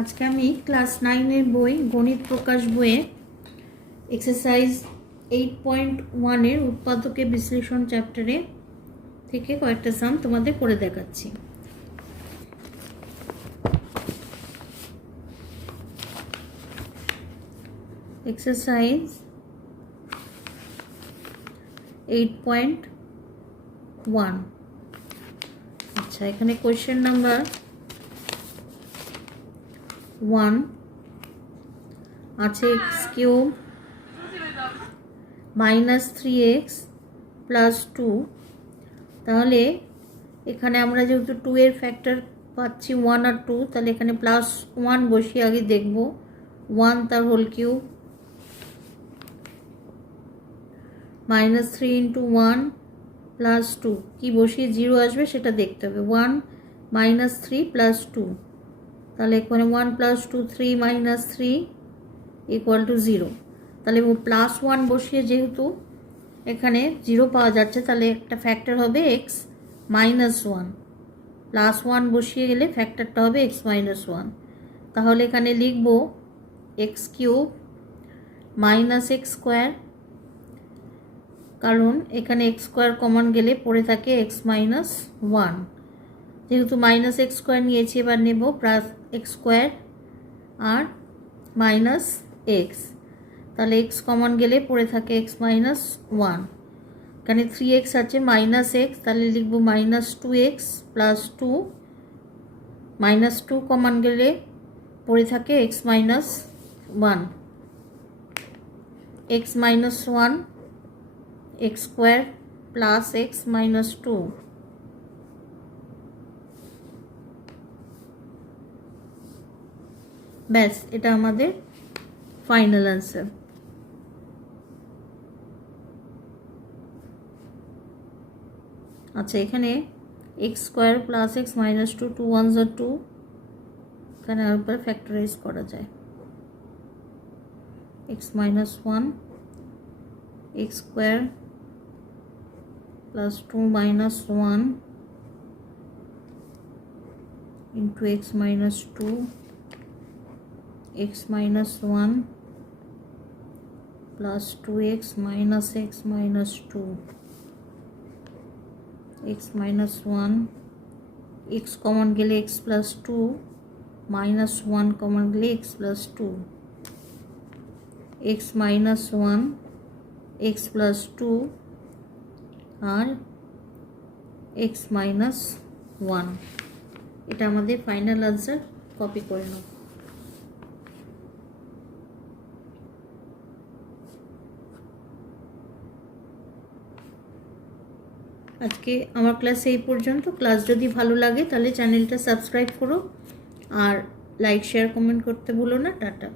আজকে আমি ক্লাস 9 বই গণিত প্রকাশ বইয়ে এক্সারসাইজ 8.1 এর উৎপাদকের বিশ্লেষণ চ্যাপ্টারে থেকে কয়েকটা সাম তোমাদের করে দেখাচ্ছি। এক্সারসাইজ 8.1। আচ্ছা, এখানে কোয়েশ্চেন নাম্বার 1 আছে x cube minus 3x plus 2। তাহলে এখানে আমরা যেহেতু 2 এর ফ্যাক্টর পাচ্ছি 1 আর 2, তাহলে এখানে প্লাস 1 বসিয়ে আগে দেখব। 1 তার whole cube minus 3 into 1 plus 2, কি বসিয়ে 0 আসবে সেটা দেখতে হবে। 1 মাইনাস 3 প্লাস 2, তাহলে এখানে 1 প্লাস 2 3 মাইনাস 3 ইকুয়াল টু 0। তাহলে প্লাস 1 বসিয়ে যেহেতু এখানে 0 পাওয়া যাচ্ছে, তাহলে একটা ফ্যাক্টর হবে x মাইনাস 1। প্লাস 1 বসিয়ে গেলে ফ্যাক্টরটা হবে x মাইনাস 1। তাহলে এখানে লিখব x cube minus x square, কারণ এখানে x স্কোয়ার কমন গেলে পড়ে থাকে x মাইনাস 1। যেহেতু মাইনাস x স্কোয়ার নিয়েছি, এবার নেব প্লাস x স্কোয়ার আর মাইনাস x, তাহলে x কমন গেলে পড়ে থাকে x মাইনাস 1। এখানে 3x আছে মাইনাস x, তাহলে লিখব minus 2x plus 2। Minus 2 common গেলে পড়ে থাকে x minus 1। x minus 1 x square plus x minus 2। ব্যাস, এটা আমাদের ফাইনাল আনসার। আচ্ছা, এখানে x square plus x minus 2, 2 1s are 2, এখানে আর উপর ফ্যাক্টরাইজ করা যায়। x minus 1 x square plus 2 minus 1 into x minus 2 x minus 1 plus 2x minus x minus 2 x minus 1 x common gele x plus 2 minus 1 common gele x plus 2 x minus 1 x plus 2 আর x minus 1। এটা আমাদের final answer. Copy করে নাও। আজকে আমার class এই পর্যন্ত। Class যদি ভালো লাগে তাহলে চ্যানেলটা সাবস্ক্রাইব করো আর লাইক শেয়ার কমেন্ট করতে ভুলো না। টাটা।